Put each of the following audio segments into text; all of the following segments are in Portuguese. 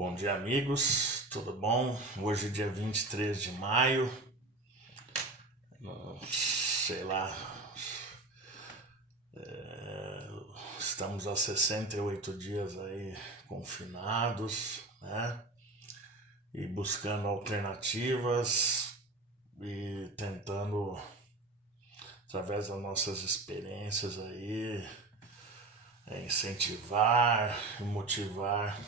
Bom dia, amigos, tudo bom? Hoje é dia 23 de maio, sei lá, estamos há 68 dias aí confinados, né? E buscando alternativas e tentando, através das nossas experiências aí, incentivar e motivar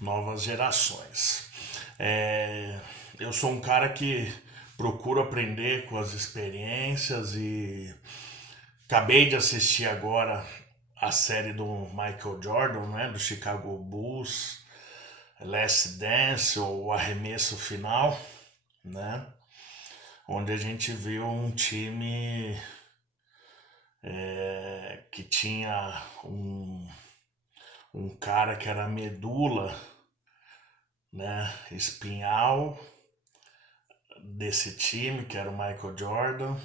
novas gerações. Eu sou um cara que procuro aprender com as experiências e acabei de assistir agora a série do Michael Jordan, né, do Chicago Bulls, Last Dance ou o Arremesso Final, né, onde a gente viu um time que tinha um cara que era medula, né, espinhal desse time, que era o Michael Jordan,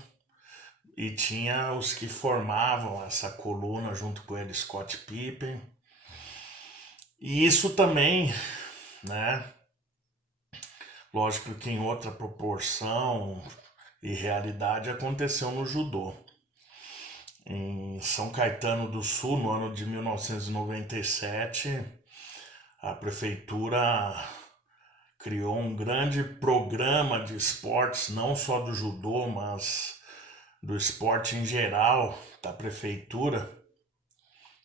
e tinha os que formavam essa coluna junto com ele, Scott Pippen. E isso também, né, lógico que em outra proporção e realidade aconteceu no judô. Em São Caetano do Sul, no ano de 1997, a prefeitura criou um grande programa de esportes, não só do judô, mas do esporte em geral da prefeitura,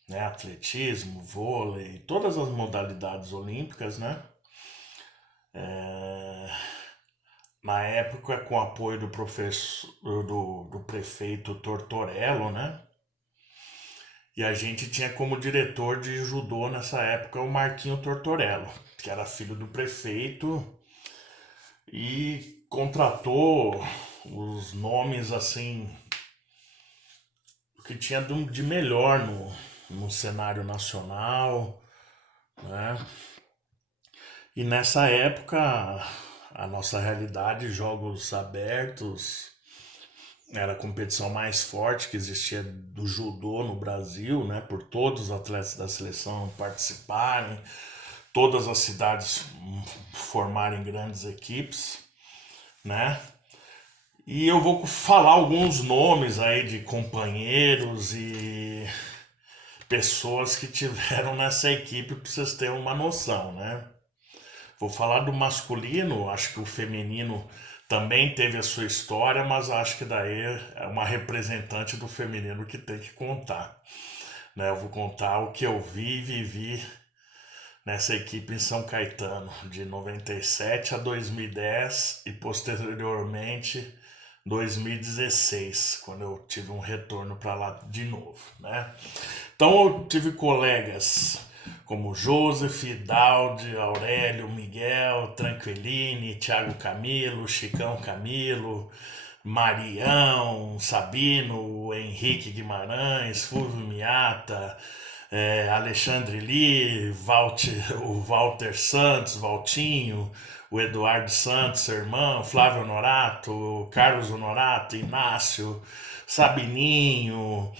né? Atletismo, vôlei, todas as modalidades olímpicas, né? Na época, com o apoio do professor, do prefeito Tortorello, né? E a gente tinha como diretor de judô nessa época o Marquinho Tortorello, que era filho do prefeito e contratou os nomes assim que tinha de melhor no cenário nacional, né? E nessa época a nossa realidade, jogos abertos, era a competição mais forte que existia do judô no Brasil, né? Por todos os atletas da seleção participarem, todas as cidades formarem grandes equipes, né? E eu vou falar alguns nomes aí de companheiros e pessoas que tiveram nessa equipe para vocês terem uma noção, né? Vou falar do masculino, acho que o feminino também teve a sua história, mas acho que daí é uma representante do feminino que tem que contar, né? Eu vou contar o que eu vi e vivi nessa equipe em São Caetano, de 97 a 2010 e posteriormente 2016, quando eu tive um retorno para lá de novo, né? Então eu tive colegas como Joseph, Daldi, Aurélio, Miguel, Tranquilini, Thiago Camilo, Chicão Camilo, Marião, Sabino, Henrique Guimarães, Fulvio Miata, Alexandre Lee, o Walter Santos, Valtinho, o Eduardo Santos, seu irmão, Flávio Honorato, Carlos Honorato, Inácio, Sabininho,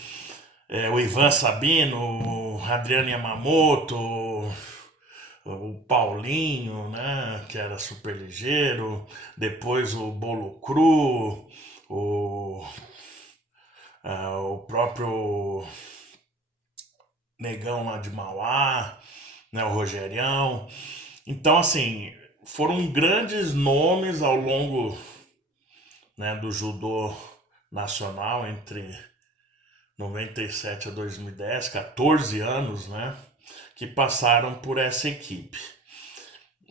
o Ivan Sabino, o Adriano Yamamoto, o Paulinho, né, que era super ligeiro, depois o Bolo Cru, o, o próprio Negão lá de Mauá, né, o Rogerião. Então, assim, foram grandes nomes ao longo, né, do judô nacional entre 97 a 2010, 14 anos, né, que passaram por essa equipe.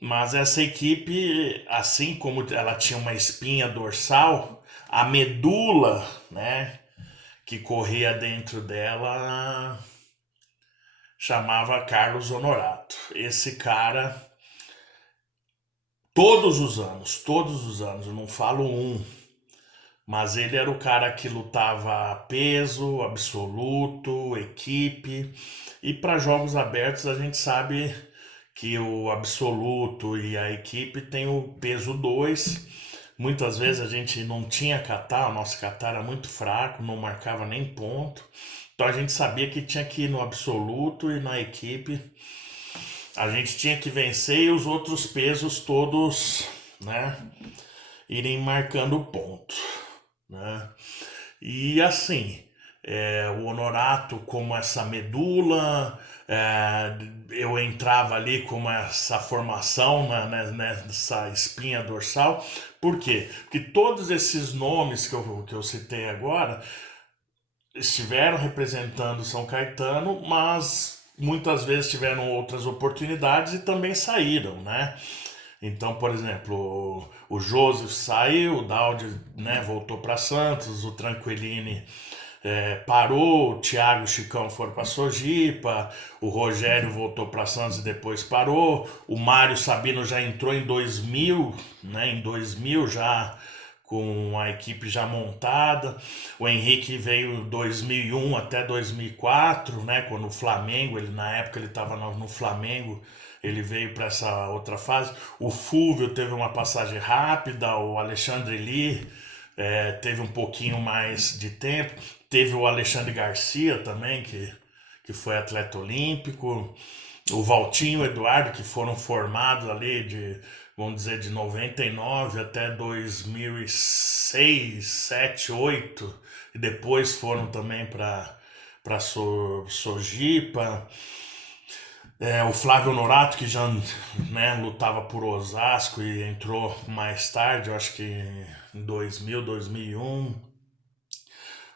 Mas essa equipe, assim como ela tinha uma espinha dorsal, a medula, né, que corria dentro dela chamava Carlos Honorato. Esse cara, todos os anos, eu não falo um, mas ele era o cara que lutava peso, absoluto, equipe. E para jogos abertos a gente sabe que o absoluto e a equipe tem o peso 2. Muitas vezes a gente não tinha kata, o nosso kata era muito fraco, não marcava nem ponto. Então a gente sabia que tinha que ir no absoluto e na equipe a gente tinha que vencer e os outros pesos todos, né, irem marcando ponto, né? E assim, o Honorato como essa medula, eu entrava ali como essa formação nessa espinha dorsal. Por quê? Porque todos esses nomes que eu citei agora estiveram representando São Caetano, mas muitas vezes tiveram outras oportunidades e também saíram, né? Então, por exemplo, o Joseph saiu, o Daudi, né, voltou para Santos, o Tranquilini parou, o Thiago e o Chicão foram para Sojipa, o Rogério voltou para Santos e depois parou, o Mário Sabino já entrou em 2000, né, em 2000 já com a equipe já montada, o Henrique veio 2001 até 2004, né, quando o Flamengo, na época ele estava no Flamengo, ele veio para essa outra fase. O Fúvio teve uma passagem rápida, o Alexandre Lee teve um pouquinho mais de tempo. Teve o Alexandre Garcia também, que foi atleta olímpico. O Valtinho e o Eduardo, que foram formados ali vamos dizer, de 99 até 2006, 7, 8. E depois foram também para Sojipa. O Flávio Norato, que já, né, lutava por Osasco e entrou mais tarde, eu acho que em 2000, 2001.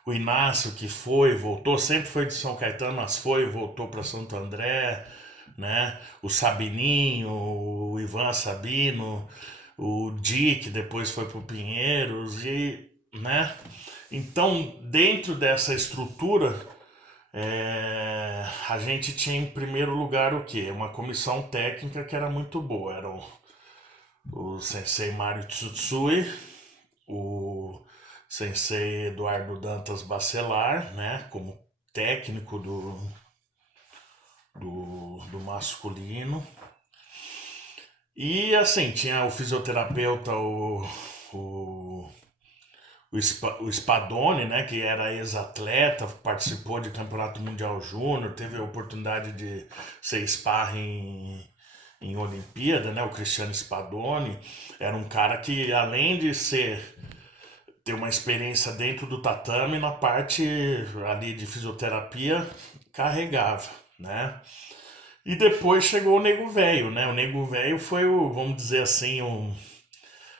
O Inácio, que foi, voltou, sempre foi de São Caetano, mas foi, voltou para Santo André, né? O Sabininho, o Ivan Sabino, o Di, que depois foi para o Pinheiros, e, né? Então, dentro dessa estrutura, a gente tinha em primeiro lugar o quê? Uma comissão técnica que era muito boa. Era o Sensei Mário Tsutsui, o Sensei Eduardo Dantas Bacelar, né, como técnico do masculino. E assim, tinha o fisioterapeuta, o, o Spadoni, né, que era ex-atleta, participou de Campeonato Mundial Júnior, teve a oportunidade de ser sparring em Olimpíada, né, o Cristiano Spadoni. Era um cara que, além de ter uma experiência dentro do tatame, na parte ali de fisioterapia, carregava, né? E depois chegou o Nego Velho, né? O Nego Velho foi vamos dizer assim,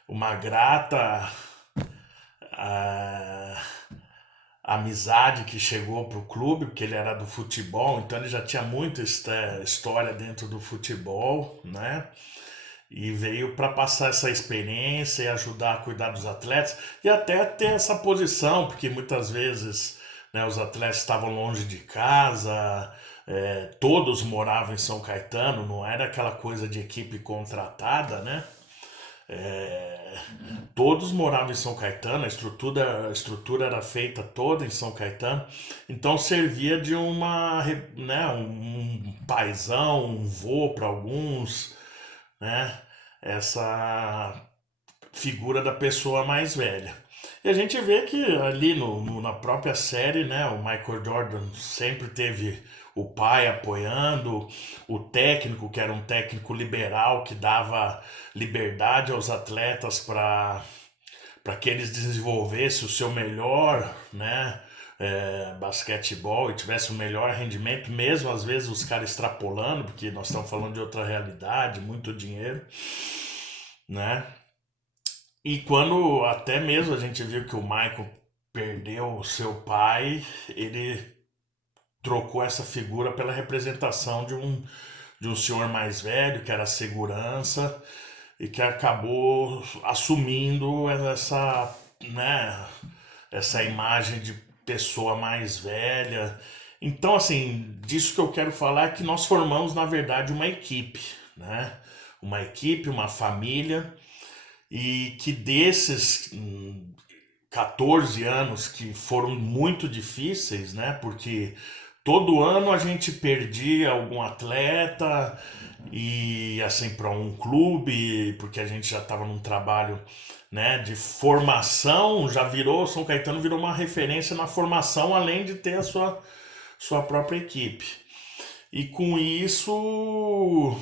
uma grata ah, amizade que chegou pro clube, porque ele era do futebol, então ele já tinha muita história dentro do futebol, né? E veio para passar essa experiência e ajudar a cuidar dos atletas e até ter essa posição, porque muitas vezes, né, os atletas estavam longe de casa, todos moravam em São Caetano, não era aquela coisa de equipe contratada, né? É, Todos moravam em São Caetano, a estrutura era feita toda em São Caetano, então servia de né, um paizão, um vô para alguns, né? Essa figura da pessoa mais velha. E a gente vê que ali na própria série, né, o Michael Jordan sempre teve o pai apoiando, o técnico, que era um técnico liberal, que dava liberdade aos atletas para que eles desenvolvessem o seu melhor, né, basquetebol e tivesse o melhor rendimento, mesmo às vezes os caras extrapolando, porque nós estamos falando de outra realidade, muito dinheiro, né? E quando até mesmo a gente viu que o Michael perdeu o seu pai, ele trocou essa figura pela representação de um senhor mais velho, que era a segurança, e que acabou assumindo né, essa imagem de pessoa mais velha. Então, assim, disso que eu quero falar é que nós formamos, na verdade, uma equipe, né? Uma equipe, uma família, e que desses 14 anos que foram muito difíceis, né? Porque todo ano a gente perdia algum atleta e assim para um clube, porque a gente já estava num trabalho, né, de formação, São Caetano virou uma referência na formação, além de ter a sua própria equipe. E com isso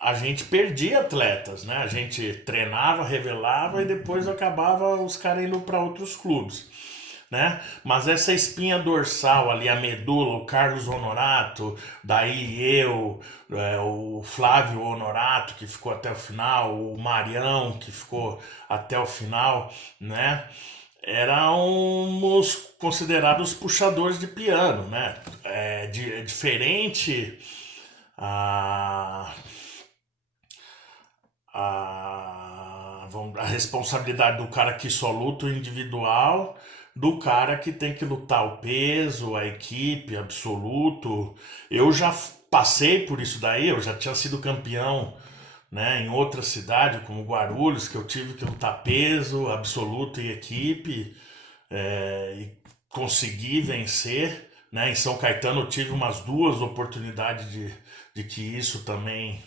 a gente perdia atletas, né? A gente treinava, revelava e depois acabava os caras indo para outros clubes, né? Mas essa espinha dorsal ali, a medula, o Carlos Honorato, daí eu, o Flávio Honorato, que ficou até o final, o Marião, que ficou até o final, né? Éramos considerados puxadores de piano, né? É diferente a, a responsabilidade do cara que só luta o individual, do cara que tem que lutar o peso, a equipe, absoluto. Eu já passei por isso daí, eu já tinha sido campeão, né, em outra cidade, como Guarulhos, que eu tive que lutar peso, absoluto e equipe, e consegui vencer. Né? Em São Caetano eu tive umas duas oportunidades de que isso também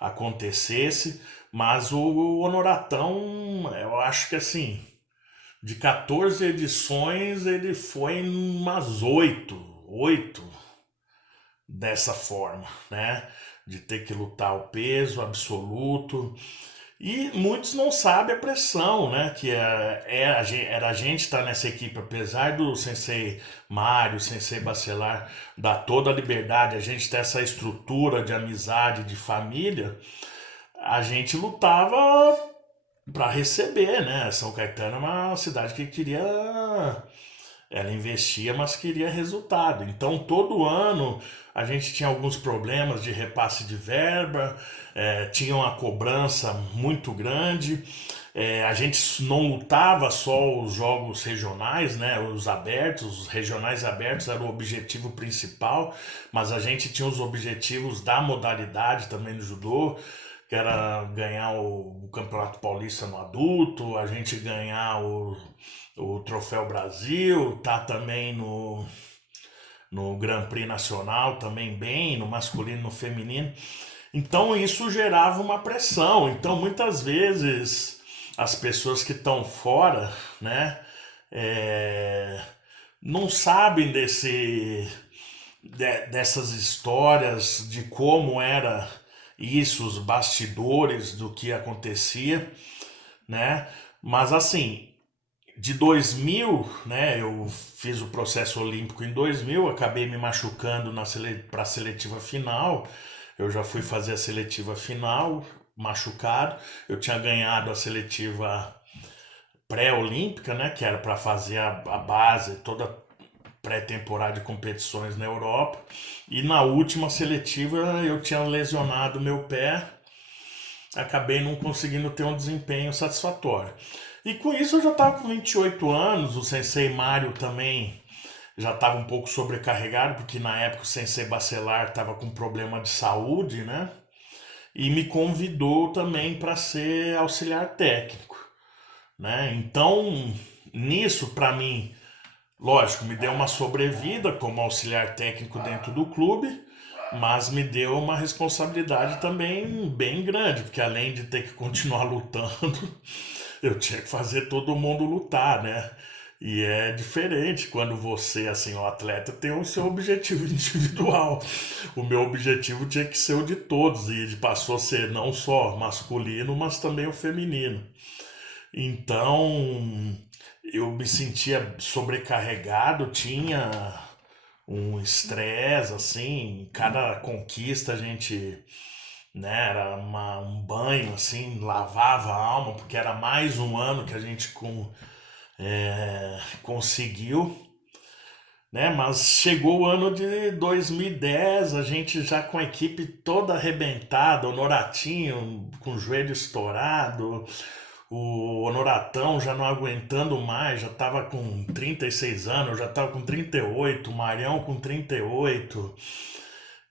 acontecesse, mas o Honoratão, eu acho que assim, de 14 edições, ele foi em umas oito dessa forma, né? De ter que lutar o peso absoluto. E muitos não sabem a pressão, né? Que era a gente estar nessa equipe, apesar do Sensei Mário, Sensei Bacelar dar toda a liberdade, a gente ter essa estrutura de amizade, de família, a gente lutava para receber, né? São Caetano é uma cidade que queria, ela investia, mas queria resultado. Então todo ano a gente tinha alguns problemas de repasse de verba, tinha uma cobrança muito grande. A gente não lutava só os jogos regionais, né? Os abertos, os regionais abertos era o objetivo principal, mas a gente tinha os objetivos da modalidade também no judô, que era ganhar o Campeonato Paulista no adulto, a gente ganhar o Troféu Brasil, tá também no Grand Prix Nacional, também bem, no masculino e no feminino. Então isso gerava uma pressão. Então muitas vezes as pessoas que estão fora, né, é, não sabem dessas histórias de como era isso, os bastidores do que acontecia, né? Mas assim, de 2000, né? Eu fiz o processo olímpico em 2000, acabei me machucando para a seletiva final. Eu já fui fazer a seletiva final, machucado. Eu tinha ganhado a seletiva pré-olímpica, né? Que era para fazer a base, toda pré-temporada de competições na Europa. E na última seletiva eu tinha lesionado meu pé, acabei não conseguindo ter um desempenho satisfatório. E com isso eu já estava com 28 anos, o Sensei Mário também já estava um pouco sobrecarregado, porque na época o Sensei Bacelar estava com problema de saúde, né? E me convidou também para ser auxiliar técnico, né? Então, nisso, para mim, lógico, me deu uma sobrevida como auxiliar técnico dentro do clube, mas me deu uma responsabilidade também bem grande, porque além de ter que continuar lutando, eu tinha que fazer todo mundo lutar, né? E é diferente quando você, assim, o atleta tem o seu objetivo individual. O meu objetivo tinha que ser o de todos, e ele passou a ser não só masculino, mas também o feminino. Então, eu me sentia sobrecarregado, tinha um estresse, assim, cada conquista a gente, né, era um banho, assim, lavava a alma, porque era mais um ano que a gente conseguiu, né, mas chegou o ano de 2010, a gente já com a equipe toda arrebentada, o Noratinho com o joelho estourado, o Honoratão já não aguentando mais, já estava com 36 anos, eu já estava com 38, o Marião com 38.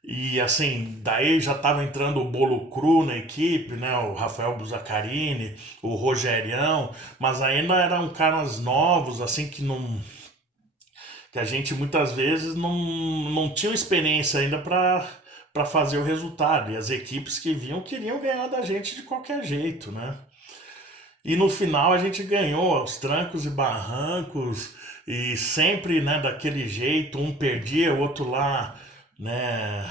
E assim, daí já estava entrando o Bolo Cru na equipe, né? O Rafael Buzacarini, o Rogerião, mas ainda eram caras novos, assim, que a gente muitas vezes não tinha experiência ainda para fazer o resultado. E as equipes que vinham queriam ganhar da gente de qualquer jeito, né? E no final a gente ganhou aos trancos e barrancos e sempre, né, daquele jeito, um perdia, o outro lá né,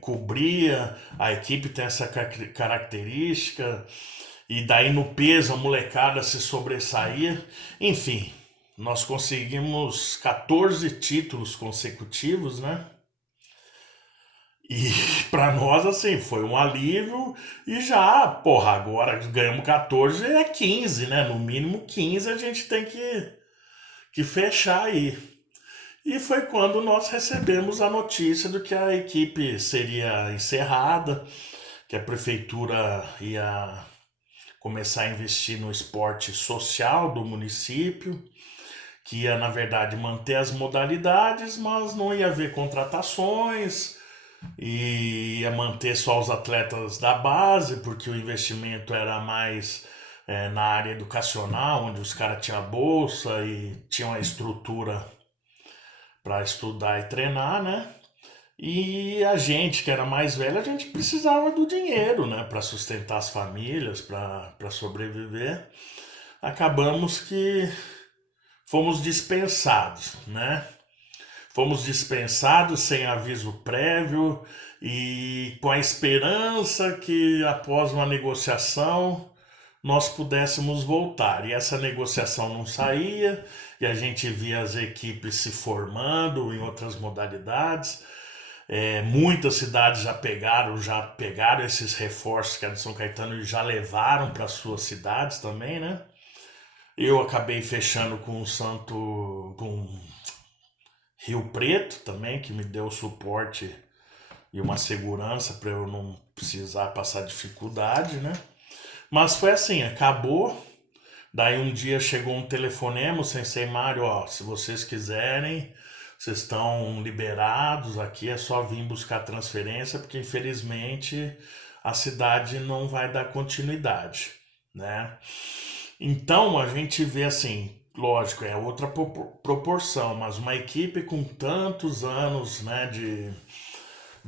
cobria, a equipe tem essa característica, e daí no peso a molecada se sobressaía. Enfim, nós conseguimos 14 títulos consecutivos, né? E pra nós, assim, foi um alívio e já, porra, agora ganhamos 14, é 15, né? No mínimo 15 a gente tem que fechar aí. E foi quando nós recebemos a notícia de que a equipe seria encerrada, que a prefeitura ia começar a investir no esporte social do município, que ia, na verdade, manter as modalidades, mas não ia haver contratações, e ia manter só os atletas da base, porque o investimento era mais na área educacional, onde os caras tinham a bolsa e tinham a estrutura para estudar e treinar, né? E a gente que era mais velho, a gente precisava do dinheiro, né, para sustentar as famílias, para sobreviver. Acabamos que fomos dispensados, né? Fomos dispensados sem aviso prévio e com a esperança que após uma negociação nós pudéssemos voltar. E essa negociação não saía, e a gente via as equipes se formando em outras modalidades. Muitas cidades já pegaram esses reforços que é de São Caetano e já levaram para suas cidades também, né? Eu acabei fechando com o com Rio Preto também, que me deu suporte e uma segurança para eu não precisar passar dificuldade, né? Mas foi assim, acabou. Daí um dia chegou um telefonema, o Sensei Mário, ó, se vocês quiserem, vocês estão liberados aqui, é só vir buscar transferência, porque infelizmente a cidade não vai dar continuidade, né? Então a gente vê assim, lógico, é outra proporção, mas uma equipe com tantos anos, né, de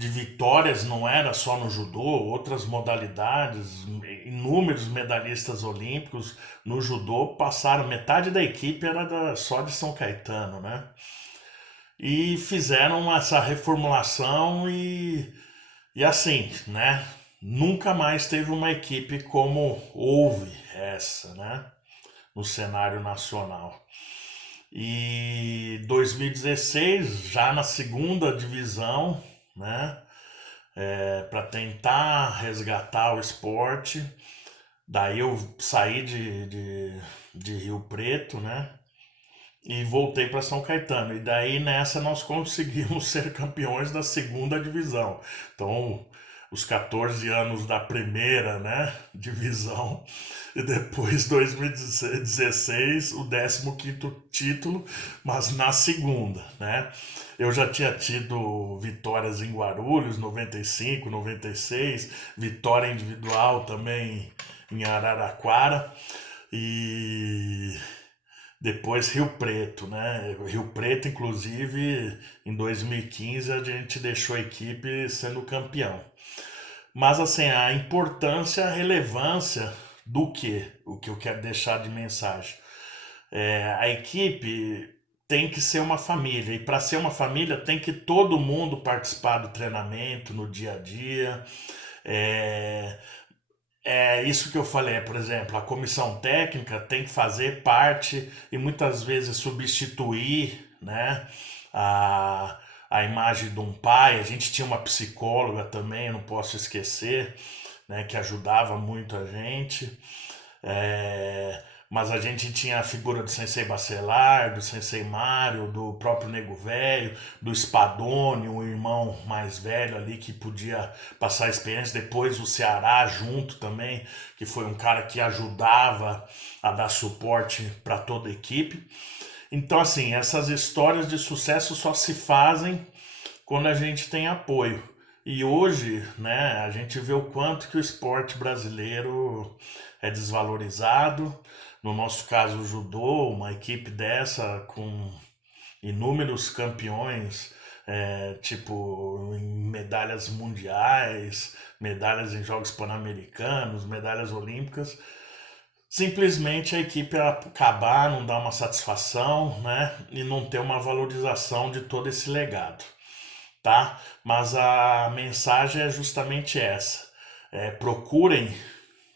vitórias, não era só no judô, outras modalidades, inúmeros medalhistas olímpicos no judô passaram, metade da equipe era só de São Caetano, né? E fizeram essa reformulação e assim, né? Nunca mais teve uma equipe como houve essa, né? No cenário nacional. E 2016, já na segunda divisão, né? Para tentar resgatar o esporte. Daí eu saí de Rio Preto, né? E voltei para São Caetano. E daí nessa nós conseguimos ser campeões da segunda divisão. Então, os 14 anos da primeira, né, divisão, e depois 2016 o 15º título, mas na segunda, né? Eu já tinha tido vitórias em Guarulhos, 95, 96, vitória individual também em Araraquara e depois Rio Preto, né? Rio Preto, inclusive, em 2015 a gente deixou a equipe sendo campeão. Mas assim, a importância, a relevância do que? O que eu quero deixar de mensagem. A equipe tem que ser uma família. E para ser uma família tem que todo mundo participar do treinamento no dia a dia. É, é isso que eu falei, por exemplo, a comissão técnica tem que fazer parte e muitas vezes substituir, né, a, a imagem de um pai. A gente tinha uma psicóloga também, eu não posso esquecer, né, que ajudava muito a gente. É, mas a gente tinha a figura do Sensei Bacelar, do Sensei Mário, do próprio Nego Velho, do Spadoni, o irmão mais velho ali que podia passar a experiência. Depois o Ceará junto também, que foi um cara que ajudava a dar suporte para toda a equipe. Então, assim, essas histórias de sucesso só se fazem quando a gente tem apoio. E hoje, né, a gente vê o quanto que o esporte brasileiro é desvalorizado. No nosso caso, o judô, uma equipe dessa com inúmeros campeões, tipo em medalhas mundiais, medalhas em Jogos Pan-Americanos, medalhas olímpicas. Simplesmente a equipe acabar, não dar uma satisfação, né, e não ter uma valorização de todo esse legado. tá? Mas a mensagem é justamente essa. Procurem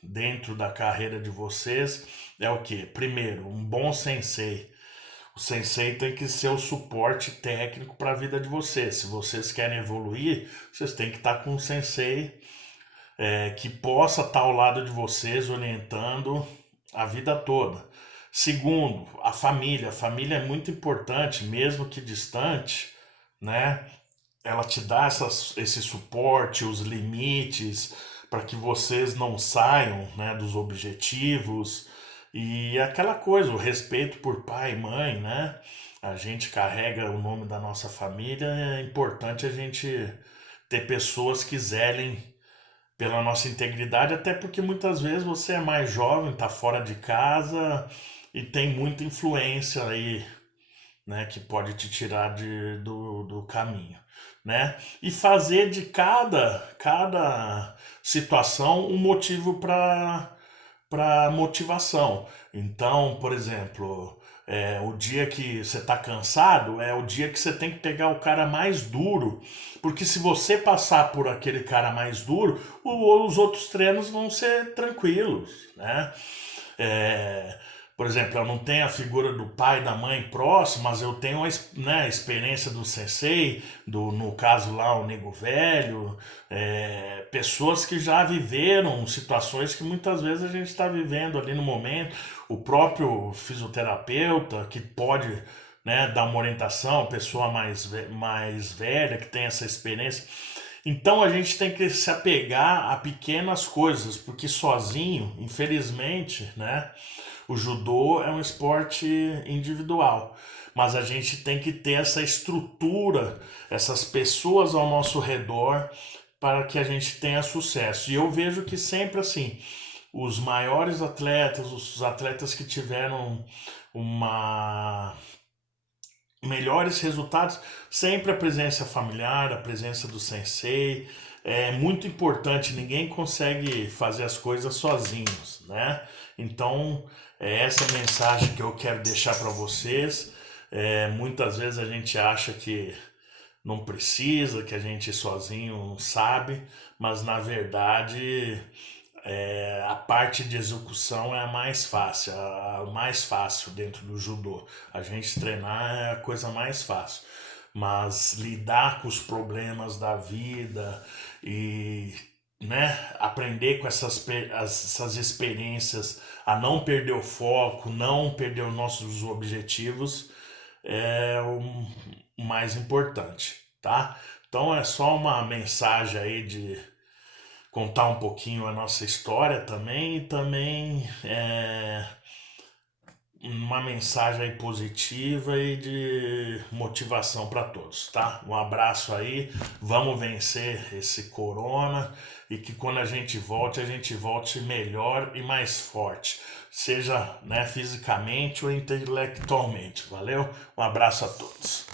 dentro da carreira de vocês o que? Primeiro, um bom sensei. O sensei tem que ser o suporte técnico para a vida de vocês. Se vocês querem evoluir, vocês têm que estar com um sensei que possa estar ao lado de vocês, orientando a vida toda. Segundo, a família. A família é muito importante, mesmo que distante, né? Ela te dá esse suporte, os limites, para que vocês não saiam, né, dos objetivos. E aquela coisa, o respeito por pai e mãe, né? A gente carrega o nome da nossa família, é importante a gente ter pessoas que zelem pela nossa integridade, até porque muitas vezes você é mais jovem, está fora de casa e tem muita influência aí, né, que pode te tirar do caminho, né? E fazer de cada situação um motivo para motivação. Então, por exemplo, o dia que você está cansado é o dia que você tem que pegar o cara mais duro, porque se você passar por aquele cara mais duro, os outros treinos vão ser tranquilos, né? É, por exemplo, eu não tenho a figura do pai e da mãe próximo, mas eu tenho né, a experiência do sensei, no caso lá o nego velho, pessoas que já viveram situações que muitas vezes a gente está vivendo ali no momento, o próprio fisioterapeuta que pode, né, dar uma orientação, pessoa mais velha que tem essa experiência. Então a gente tem que se apegar a pequenas coisas, porque sozinho, infelizmente, né, o judô é um esporte individual, mas a gente tem que ter essa estrutura, essas pessoas ao nosso redor para que a gente tenha sucesso. E eu vejo que sempre assim, os maiores atletas, os atletas que tiveram uma melhores resultados, sempre a presença familiar, a presença do sensei é muito importante. Ninguém consegue fazer as coisas sozinhos, né? Então, essa é a mensagem que eu quero deixar para vocês. Muitas vezes a gente acha que não precisa, que a gente sozinho não sabe, mas na verdade a parte de execução é a mais fácil, a mais fácil dentro do judô. A gente treinar é a coisa mais fácil, mas lidar com os problemas da vida e, né, aprender com essas experiências, a não perder o foco, não perder os nossos objetivos, é o mais importante, tá? Então é só uma mensagem aí de contar um pouquinho a nossa história também e também uma mensagem aí positiva e de motivação para todos, tá? Um abraço aí, vamos vencer esse corona e que quando a gente volte melhor e mais forte, seja, né, fisicamente ou intelectualmente. Valeu? Um abraço a todos.